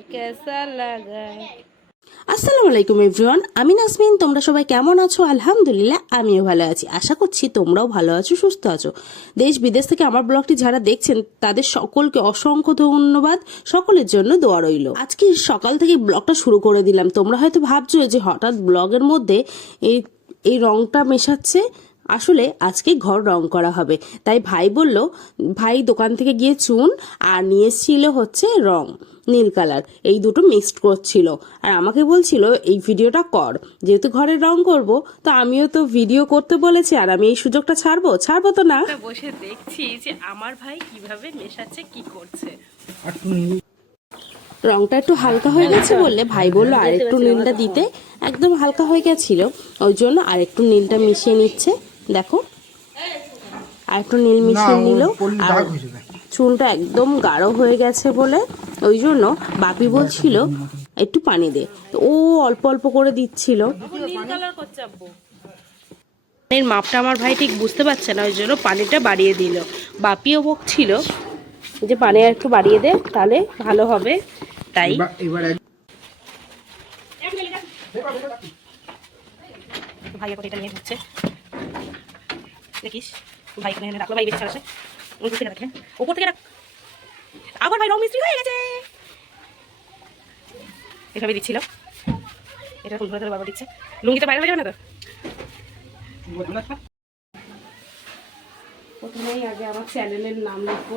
कैसा लगा। আসসালামু আলাইকুম এভরিওয়ান, আমি নাসমিন। তোমরা সবাই কেমন আছো? আলহামদুলিল্লাহ আমিও ভালো আছি। আশা করছি তোমরাও ভালো আছো, সুস্থ আছো। দেশ বিদেশ থেকে আমার ব্লগটি যারা দেখছেন তাদের সকলকে অসংখ্য ধন্যবাদ। সকলের জন্য দোয়া রইল। আজকে সকাল থেকে ব্লগটা শুরু করে দিলাম। তোমরা হয়তো ভাবছো যে হঠাৎ ব্লগের মধ্যে এই এই রংটা মেশাচ্ছে। আসলে আজকে ঘর রং করা হবে, তাই ভাই বলল, ভাই দোকান থেকে গিয়ে চুন আর নিয়ে এসেছিল হচ্ছে রং, নীল কালার, এই দুটো মিক্সড করছিল। আর আমাকে বলছিল এই ভিডিওটা কর, যেহেতু ঘরের রং করব তো আমিও তো ভিডিও করতে বলেছি, আর আমি এই সুযোগটা ছাড়বো তো না। বসে দেখছি যে আমার ভাই কিভাবে মেশাচ্ছে, কি করছে। রংটা একটু হালকা হয়ে গেছে বললে ভাই বলল আর একটু নীলটা দিতে। একদম হালকা হয়ে গেছিল, ওই জন্য আর একটু নীলটা মিশিয়ে নিচ্ছে। দেখো, আর একটু নীল মিশিয়ে নিল। আর চুলটা একদম গাঢ় হয়ে গেছে বলে ওই জন্য বাপি বলছিল একটু পানি দে, তো ও অল্প অল্প করে দিচ্ছিল। এর মাপটা আমার ভাই ঠিক বুঝতে পারছে না, ওই জন্য পানিটা বাড়িয়ে দিল। বাপিও বকছিল যে পানি আর একটু বাড়িয়ে দে, তাহলে ভালো হবে। তাই ভাই এখন এটা নিয়ে ঢুকছে, দেখিস ভাই এখানে রাখলো। ভাই বেশি ছাড়াছে, উপর থেকে রাখে, উপর থেকে রাখ। আবার ভাই রং মিস্ত্রি হয়ে গেছে। এভাবে দিচ্ছিল, এটা ফুল ধরে ধরে বাবা দিচ্ছে। লুঙ্গিতে বাইরে হয়ে যাবে না তো। প্রথমেই আগে আমার চ্যানেলের নাম লিখবো।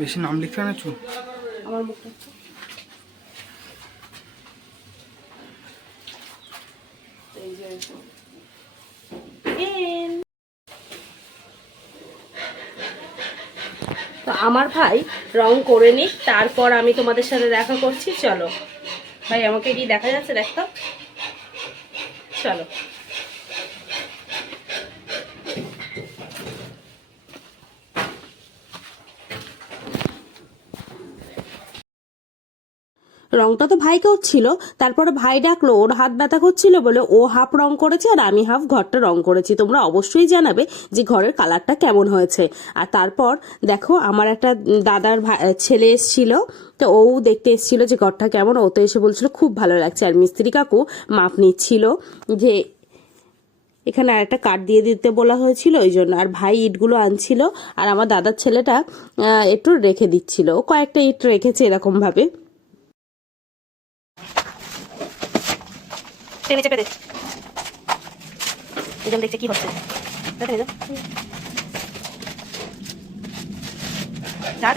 বেশি নাম লিখতে না চুন আমার মুখটা এই যে তো আমার ভাই রং করে নিক, তারপর আমি তোমাদের সাথে দেখা করছি। চলো ভাই, আমাকে কি দেখা যাচ্ছে দেখতো, চলো। রংটা তো ভাই করছিল, তারপরে ভাই ডাকলো, ওর হাত ব্যথা করছিল বলে ও হাফ রং করেছে আর আমি হাফ ঘরটা রং করেছি। তোমরা অবশ্যই জানাবে যে ঘরের কালারটা কেমন হয়েছে। আর তারপর দেখো, আমার একটা দাদার ছেলে এসেছিল, তো ও দেখতে এসেছিল যে ঘরটা কেমন। ও তো এসে বলছিল খুব ভালো লাগছে। আর মিস্ত্রি কাকু মাপ নিচ্ছিল যে এখানে আর একটা কাঠ দিয়ে দিতে বলা হয়েছিল, ওই জন্য। আর ভাই ইটগুলো আনছিল, আর আমার দাদার ছেলেটা একটু রেখে দিচ্ছিল। ও কয়েকটা ইট রেখেছে এরকম ভাবে। চেপে দে, একদম দেখছে কি হচ্ছে। দেখে নিল,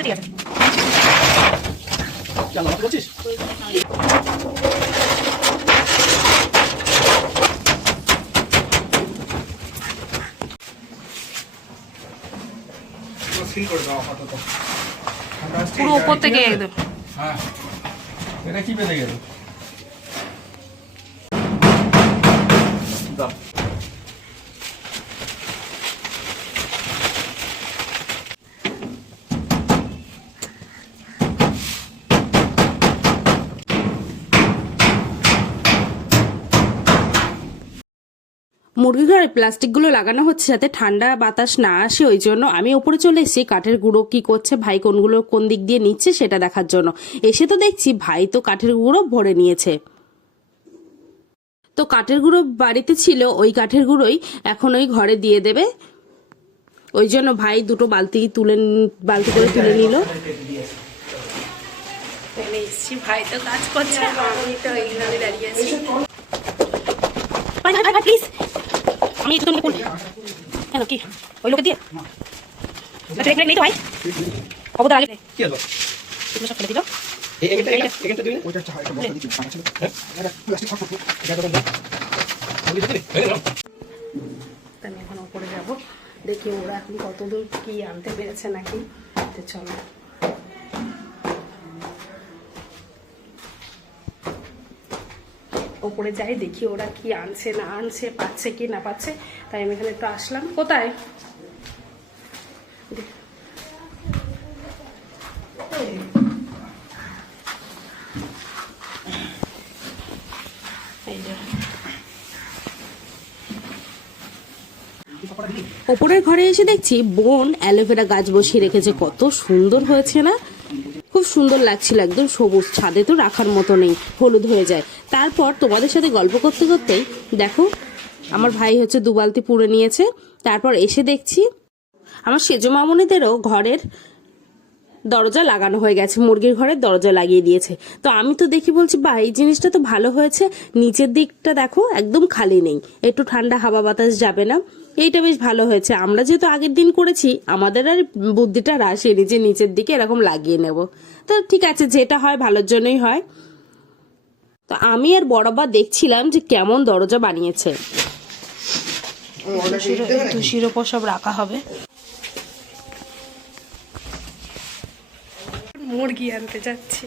ঠিক আছে। পুরো উপর থেকে একদম। হ্যাঁ, এটা কি বেঁধে গেল? মুরগি ঘরে প্লাস্টিকগুলো লাগানো হচ্ছে যাতে ঠান্ডা বাতাস না আসে, ওই জন্য আমি ওপরে চলে এসেছি কাঠের গুঁড়ো কি করছে ভাই, কোনগুলো কোন দিক দিয়ে নিচ্ছে সেটা দেখার জন্য। এসে তো দেখছি ভাই তো কাঠের গুঁড়ো ভরে নিয়েছে। তো কাঠের গুঁড়ো বাড়িতে ছিল, ওই কাঠের গুঁড়োই এখন ওই ঘরে দিয়ে দেবে, ওই জন্য ভাই দুটো বালতি করে তুলে নিল। ভাই তো কাজ করছে, আমি তো এইভাবে দাঁড়িয়ে আছি। ভাই ভাই ভাই প্লিজ, আমি একটু তোমাকে কেন কি ওই লোকে দিয়ে নেই তো ভাই, খবরদার আগে কি হলো, এগুলো সব ফেলে দিল। আমি এখন ওপরে যাব, দেখি ওরা এখন কতদূর কি আনতে পেরেছে নাকি। চলো ওপরে যাই, দেখি ওরা কি আনছে না আনছে, পাচ্ছে কি না পাচ্ছে। তাই আমি এখানে একটু আসলাম। কোথায় এই যে ওপরের ঘরে এসে দেখছি বোন অ্যালোভেরা গাছ বসিয়ে রেখেছে, কত সুন্দর হয়েছে না, খুব খুব সুন্দর লাগছিল, একদম সবুজ, ছাদে তো রাখার মতো নেই, হলুদ হয়ে যায়। তারপর তোমাদের সাথে গল্প করতে করতেই দেখো আমার ভাই হচ্ছে 2 বালতি পুড়ে নিয়েছে। তারপর এসে দেখছি আমার সেজো মামুনিদেরও ঘরের দরজা লাগানো হয়ে গেছে, মুরগির ঘরের দরজা লাগিয়ে দিয়েছে। তো আমি তো দেখি বলছি বা এই জিনিসটা তো ভালো হয়েছে, নিচের দিকটা দেখো একদম খালি নেই, একটু ঠান্ডা হাওয়া বাতাস যাবে না, এইটা বেশ ভালো হয়েছে। আমরা যেহেতু আগের দিন করেছি আমাদের আর বুদ্ধিটা রাসেনি যে নিচের দিকে এরকম লাগিয়ে নেব। তো ঠিক আছে, যেটা হয় ভালোর জন্যই হয়। তো আমি আর বড়বা দেখছিলাম যে কেমন দরজা বানিয়েছে। তুষির ওপর সব রাখা হবে। মুরগি আনতে যাচ্ছি।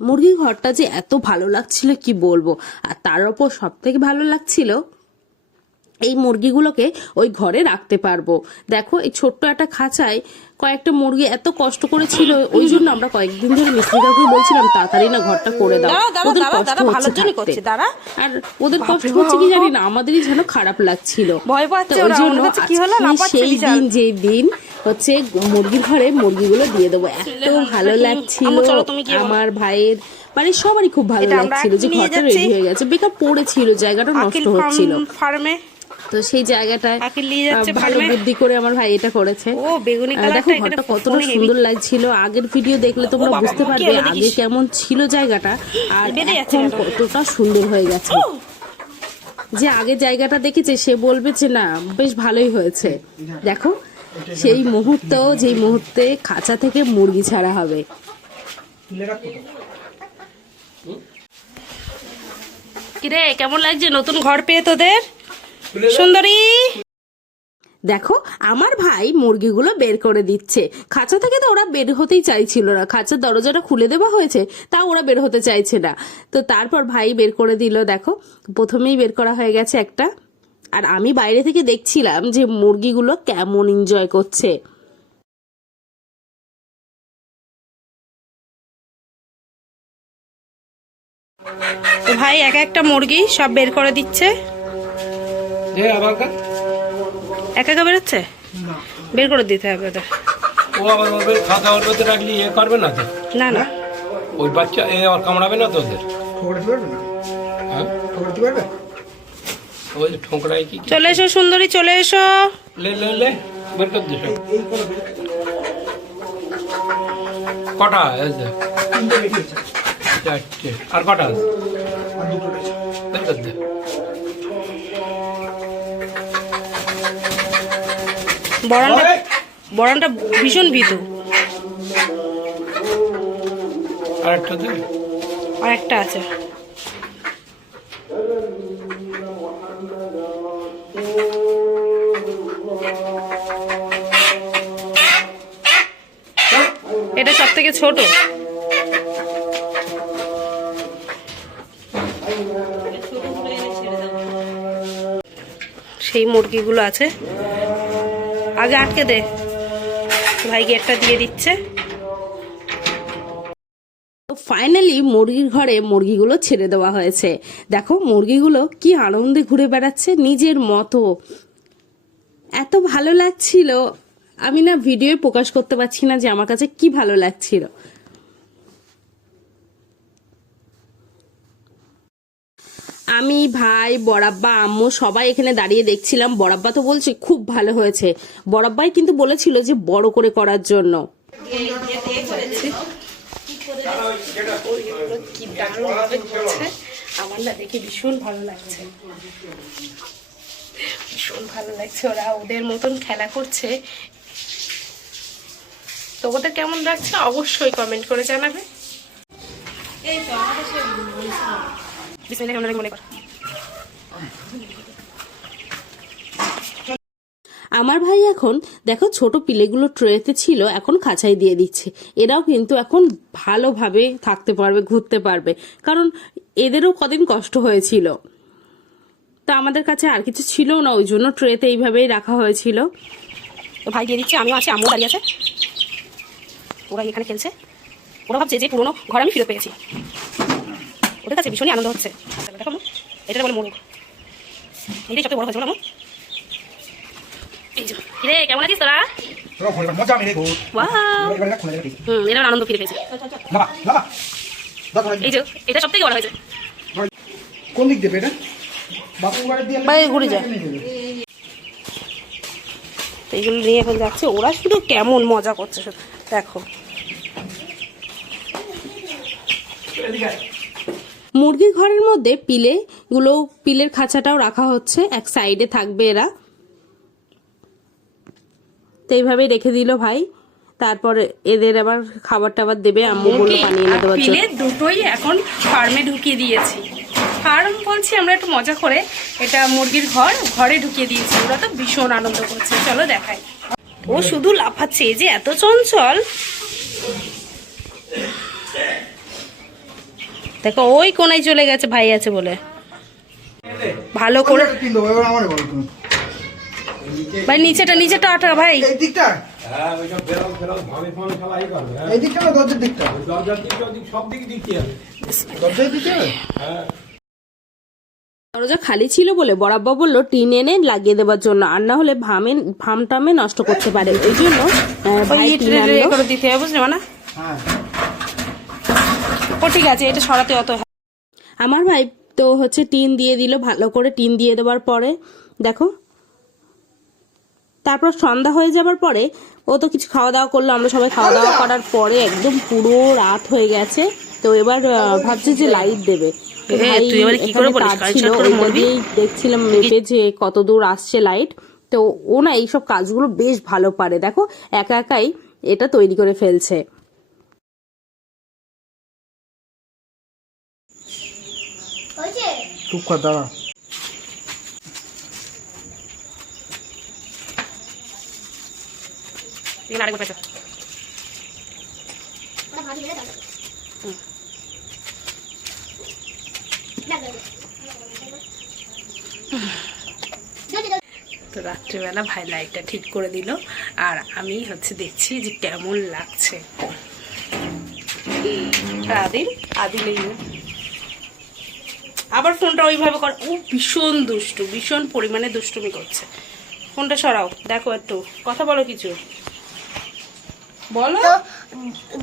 মুরগির ঘরটা যে এত ভালো লাগছিল কি বলবো, আর তার ওপর সব থেকে ভালো লাগছিল এই মুরগিগুলোকে ওই ঘরে রাখতে পারবো। দেখো এই ছোট্ট একটা খাঁচায় কয়েকটা মুরগি এত কষ্ট করেছিল, ওই জন্য আমরা কয়েকদিন ধরে মিস্ত্রি কাউকে বলছিলাম তাড়াতাড়ি না ঘরটা করে দাও, ওদের কষ্ট হচ্ছে থাকতে। আর ওদের কষ্ট হচ্ছে কি জানি না, আমাদেরই যেন খারাপ লাগছিল। তো ওই জন্য সেই দিন যে দিন হচ্ছে মুরগির ঘরে মুরগিগুলো দিয়ে দেবো, এত ভালো লাগছিল। আমার ভাইয়ের বাড়ির সবারই খুব ভালো লাগছিল যে ঘরটা রেডি হয়ে গেছে, বেকার পড়েছিল, জায়গাটা নষ্ট হচ্ছিল। তো সেই জায়গাটায় ভালো বুদ্ধি করে আমার ভাই এটা করেছে। দেখো ঘরটা কতটা সুন্দর লাগছিল, আগের ভিডিও দেখলে তোমরা বুঝতে পারবে আগে কেমন ছিল জায়গাটা আর এখন কতটা সুন্দর হয়ে গেছে। যে আগে জায়গাটা দেখেছে সে বলবে যে না বেশ ভালোই হয়েছে। দেখো সেই মুহূর্ত, যেই মুহূর্তে খাঁচা থেকে মুরগি ছাড়া হবে। কিরে কেমন লাগছে নতুন ঘর পেয়ে তোদের সুন্দরী? দেখো আমার ভাই মুরগিগুলো বের করে দিচ্ছে খাঁচা থেকে। তো ওরা বের হতেই চাইছিল না, খাঁচার দরজাটা খুলে দেওয়া হয়েছে তা ওরা বের হতে চাইছে না। তো তারপর ভাই বের করে দিল, দেখো প্রথমেই বের করা হয়ে গেছে একটা। আর আমি বাইরে থেকে দেখছিলাম যে মুরগিগুলো কেমন এনজয় করছে। তো ভাই এক একটা মুরগি সব বের করে দিচ্ছে। একা একা বেরোচ্ছে, বের করে দিতে হবে ওদের। ও আবার ওদের খাতা ওর মধ্যে রাখলি এ করবে না তো? না না, ওই বাচ্চা এ আর কামড়াবে না তো ওদের? হ্যাঁ ওই ঠোঁকড়াই কি। চলে এসো সুন্দরী, চলে এসো। লে লে লে বের করে দিস। কটা আছে? চারটে। আর কটা আছে? বের করে দে। বড়ানটা ভীষণ ভীতু। আরেকটা দে। আর একটা আছে। এটা সব থেকে ছোট। সেই মুরগিগুলো আছে, আগে আটকে দে। ভাই গেটটা দিয়ে দিচ্ছে। ফাইনালি মুরগির ঘরে মুরগিগুলো ছেড়ে দেওয়া হয়েছে। দেখো মুরগিগুলো কি আনন্দে ঘুরে বেড়াচ্ছে নিজের মতো, এত ভালো লাগছিল। আমি না ভিডিও প্রকাশ করতে পারছি না যে আমার কাছে কি ভালো লাগছিল। আমি ভাই বড়াব্বা আম্মু সবাই এখানে দাঁড়িয়ে দেখছিলাম। বড়াব্বা তো বলছে খুব ভালো হয়েছে, বড়াব্বাই কিন্তু বলেছিল যে বড় করে করার জন্য। কি দারুণ ভাবে করছে, আমার না দেখে ভীষণ ভালো লাগছে, ভীষণ ভালো লাগছে। ওরা ওদের মতন খেলা করছে। তো ওদের কেমন লাগছে অবশ্যই কমেন্ট করে জানাবে। এই তো আমাদের সে বিসমিল্লাহির রহমানির রহিম মনে কর। আমার ভাই এখন দেখো ছোট পিলেগুলো ট্রেতে ছিল, এখন খাঁচায় দিয়ে দিচ্ছে। এরাও কিন্তু এখন ভালোভাবে থাকতে পারবে, ঘুরতে পারবে, কারণ এদেরও কদিন কষ্ট হয়েছিল। তা আমাদের কাছে আর কিছু ছিল না, ওই জন্য ট্রেতে এইভাবেই রাখা হয়েছিল। তো ভাই দিয়ে দিচ্ছে, আমিও আছি, আম্মু দাঁড়িয়ে আছে। ওরা এখানে খেলছে, ওরা ভাবছে যে পুরোনো ঘর আমি ফিরে পেয়েছি। ওদের কাছে ভীষণই আনন্দ হচ্ছে। দেখো এটা বলে মোরগ, এটাই সবচেয়ে বড় হয়েছে। বলো রে কেমন আছিস তোরা? মজা আমি দেখো ওয়াও এরা আনন্দ ফিরে পেয়েছে। লাবা লাবা দাদা এই যে এটা সবথেকে বড় হয়েছে। কোন দিক দেবে এটা বাথরুম বাড়ি দিয়ে বাইরে ঘুরে যায়। তো এইগুলো নিয়ে এখন যাচ্ছে, ওরা শুধু কেমন মজা করছে শুধু দেখো। মুরগির ঘরের মধ্যে পিলের খাঁচাটাও রাখা হচ্ছে, এক সাইডে থাকবে এরা। তো এইভাবেই রেখে দিল ভাই। তারপরে এদের আবার খাবার টাবার দেবে, আম্মু বললো পানি এনে দেওয়ার জন্য। পিলে দুটোই এখন ফার্মে ঢুকিয়ে দিয়েছি। ফার্ম বলছি আমরা একটু মজা করে, এটা মুরগির ঘরে ঢুকিয়ে দিয়েছি। ওরা তো ভীষণ আনন্দ করছে, চলো দেখাই। ও শুধু লাফাচ্ছে, এই যে এত চঞ্চল। দেখো ওই কোনায় চলে গেছে ভাই আছে বলে। ভালো করে কিন দেবো এবার আমারে বলো তুমি ভাই, নিচেটা আটা ভাই। এই দিকটা হ্যাঁ ওইটা ফেরাল ভাবে ফোনে খেলা এই করবে। এই দিকটা না দরজার দিকটা দরজার দিকটা ওদিক সব দিকে দিতে হবে। দরজার দিকে হ্যাঁ দরজা খালি ছিল বলে বরাব্বা বললো টিন এনে লাগিয়ে দেওয়ার জন্য, আর না হলে ভাম টামে নষ্ট করতে পারে, ওই জন্য ভাই টিন আনলো। করে দিতে হবে, বুঝলে না? হ্যাঁ ও ঠিক আছে, এটা সরাতে অত। আমার ভাই তো হচ্ছে টিন দিয়ে দিল, ভালো করে টিন দিয়ে দেওয়ার পরে দেখো, তারপর সন্ধ্যা হয়ে যাবার পরে ও তো কিছু খাওয়া দাওয়া করলো। আমরা সবাই খাওয়া দাওয়া করার পরে একদম পুরো রাত হয়ে গেছে। তো এবার ভাবছি যে লাইট দেবে। ভাই তুই এবারে কি করে এখানে বলিস? তার ছিল, ওইটা দিয়েই দেখছিলাম মেপে যে কত দূর আসছে লাইট। তো ও না এইসব কাজগুলো বেশ ভালো পারে, দেখো একা একাই এটা তৈরি করে ফেলছে। চুপ কর দাঁড়া আরেকবার পেঁচো। তো রাত্রিবেলা ভাই লাইটটা ঠিক করে দিল, আর আমি হচ্ছে দেখছি যে কেমন লাগছে। আদিল আবার ফোনটা ওইভাবে কর। ও ভীষণ দুষ্টু, ভীষণ পরিমাণে দুষ্টুমি করছে। ফোনটা সরাও, দেখো একটু কথা বলো, কিছু বলো। তো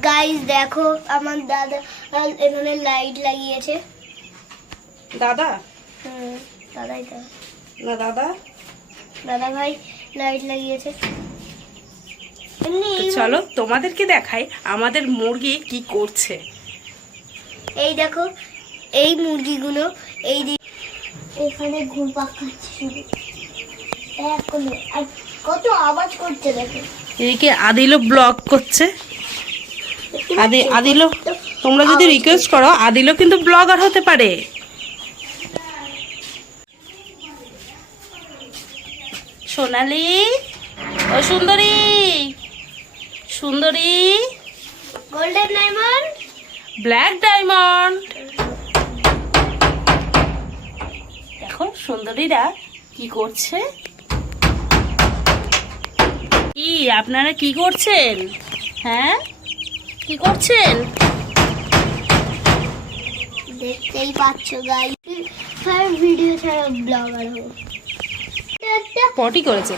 গাইস দেখো আমার দাদা এখানে লাইট লাগিয়েছে। দাদা দাদাই তো না দাদা দাদা ভাই লাইট লাগিয়েছে। এমনি তো চলো তোমাদেরকে দেখাই আমাদের মুরগি কি করছে। এই দেখো এই মুরগিগুলো এই এখানে ঘুরপাক খাচ্ছে শুধু এখনো, আর কত আওয়াজ করছে দেখো। এদিকে আদিলও ব্লগ করছে। আদিলও, তোমরা যদি রিকোয়েস্ট করো আদিলও কিন্তু ব্লগার হতে পারে। সোনালি, ও সুন্দরী, সুন্দরী, গোল্ডেন ডায়মন্ড, ব্ল্যাক ডায়মন্ড। দেখো সুন্দরীরা কি করছে। কি আপনারা কি করছেন? হ্যাঁ কি করছেন? দেখতেই পাচ্ছ গাইস, ভিডিও ছাড়া ব্লগার হবো। পটি করেছে।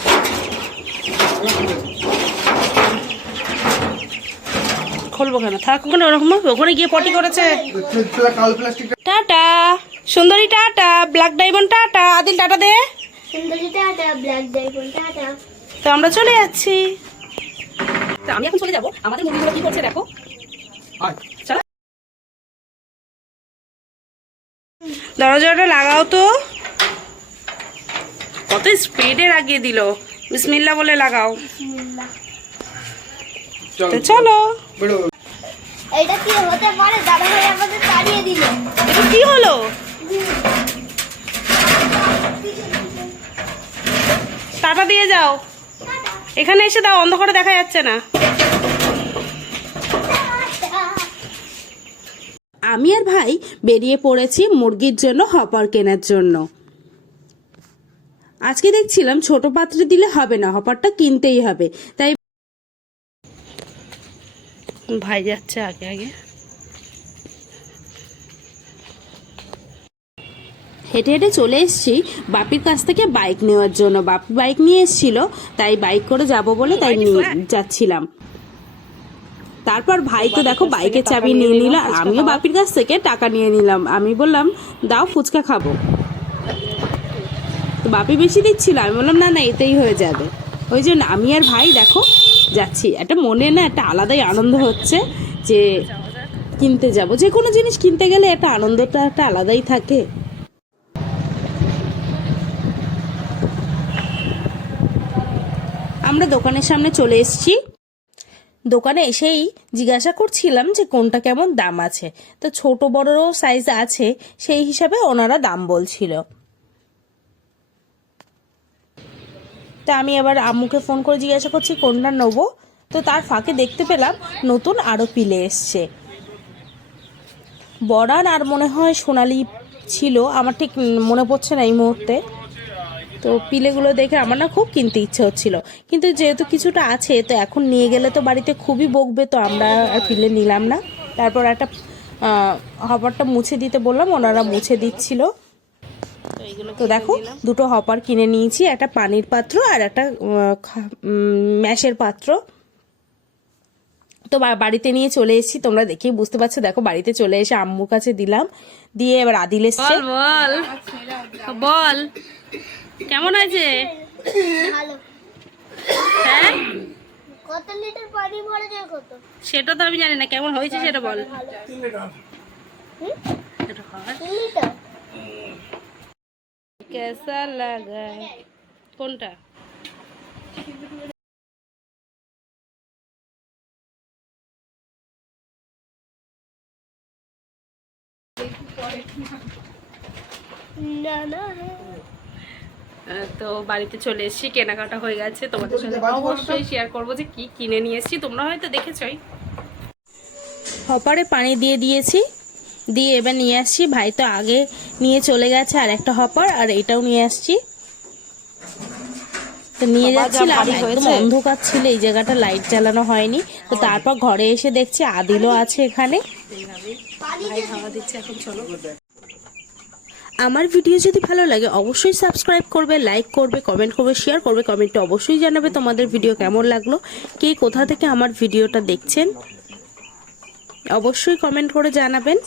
খুলবো কেন, থাক ওখানে, ওরকম ওখানে গিয়ে পটি করেছে। কাল প্লাস্টিকটা টাটা সুন্দরী, টাটা ব্ল্যাক ডায়মন্ড, টাটা আদিল, টাটা দে। Sundari Tata, black diamond tata. তো আমরা চলে যাচ্ছি। তো আমি এখন চলে যাবো, আমাদের মুরগিগুলো কি করছে দেখো। চলো দরজাটা লাগাও তো, কত স্পিডে লাগিয়ে দিল। বিসমিল্লাহ বলে লাগাও। তো চলো। বেরো এটা কি হতে পারে? দাদা ভাই আমাদের তাড়িয়ে দিল। এটা কি হলো? টাটা দিয়ে যাও, এখানে এসে দাও, অন্ধকারে দেখা যাচ্ছে না। আমি আর ভাই বেরিয়ে পড়েছি মুরগির জন্য হপার কেনার জন্য। আজকে দেখছিলাম ছোট পাত্রে দিলে হবে না, হপারটা কিনতেই হবে। তাই ভাই যাচ্ছে আগে আগে। হেঁটে হেঁটে চলে এসেছি বাপির কাছ থেকে বাইক নেওয়ার জন্য। বাপি বাইক নিয়ে এসেছিল, তাই বাইক করে যাব বলে তাই নিয়ে যাচ্ছিলাম। তারপর ভাই তো দেখো বাইকের চাবি নিয়ে নিল, আর আমিও বাপির কাছ থেকে টাকা নিয়ে নিলাম। আমি বললাম দাও ফুচকা খাবো, তো বাপি বেশি দিচ্ছিল, আমি বললাম না না এতেই হয়ে যাবে। ওই জন্য আমি আর ভাই দেখো যাচ্ছি। একটা মনে না একটা আলাদাই আনন্দ হচ্ছে যে কিনতে যাব, যে কোনো জিনিস কিনতে গেলে একটা আনন্দটা একটা আলাদাই থাকে। আমরা দোকানের সামনে চলে এসেছি। দোকানে এসেই জিজ্ঞাসা করছিলাম যে কোনটা কেমন দাম আছে, তো ছোট বড় সাইজ আছে, সেই হিসাবে ওনারা দাম বলছিল। তা আমি এবার আম্মুকে ফোন করে জিজ্ঞাসা করছি কোনটা নেবো, তো তার ফাঁকে দেখতে পেলাম নতুন আরও পিলে এসছে। বড়ার আর মনে হয় সোনালি ছিল, আমার ঠিক মনে পড়ছে না এই মুহূর্তে। তো পিলেগুলো দেখে আমার না খুব কিনতে ইচ্ছে হচ্ছিল, কিন্তু যেহেতু কিছুটা আছে তো এখন নিয়ে গেলে তো বাড়িতে খুবই বকবে, তো আমরা আর পিলে নিলাম না। তারপর একটা হপারটা মুছে দিতে বললাম, ওনারা মুছে দিচ্ছিল। তো দেখো দুটো হপার কিনে নিয়েছি, একটা পানির পাত্র আর একটা ম্যাশের পাত্র। তো বাড়িতে নিয়ে চলে এসেছি, তোমরা দেখেই বুঝতে পারছো। দেখো বাড়িতে চলে এসে আম্মুর কাছে দিলাম, দিয়ে এবার আদিল এসছে। বল বল কেমন আছে? ভালো। হ্যাঁ কত লিটার পানি ভরা যায় কত? সেটা তো আমি জানি না, কেমন হয়েছে সেটা বল। 3 লিটার। কেসা লাগা কোনটা? না না তো বাড়িতে চলে এসেছি, কেনাকাটা হয়ে গেছে। তোমাদের সাথে অবশ্যই শেয়ার করবো যে কি কিনে নিয়ে এসেছি, তোমরা হয়তো দেখেছই। হপারে পানি দিয়ে দিয়েছি, দিয়ে এবার নিয়ে আসছি। ভাই তো আগে নিয়ে চলে গেছে আর একটা হপার, আর এটাও নিয়ে আসছি। তো নিয়ে যাচ্ছিলাম, একদম অন্ধকার ছিল এই জায়গাটা, লাইট জ্বালানো হয়নি। তো তারপর ঘরে এসে দেখছি আদিলও আছে এখানে। ভাই খাওয়া দিচ্ছে এখন, চলো। আমার ভিডিও যদি ভালো লাগে অবশ্যই সাবস্ক্রাইব করবে, লাইক করবে, কমেন্ট করবে, শেয়ার করবে। কমেন্টে অবশ্যই জানাবে তোমাদের ভিডিও কেমন লাগলো, কে কোথা থেকে আমার ভিডিওটা দেখছেন অবশ্যই কমেন্ট করে জানাবেন।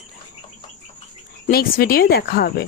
নেক্সট ভিডিও দেখা হবে।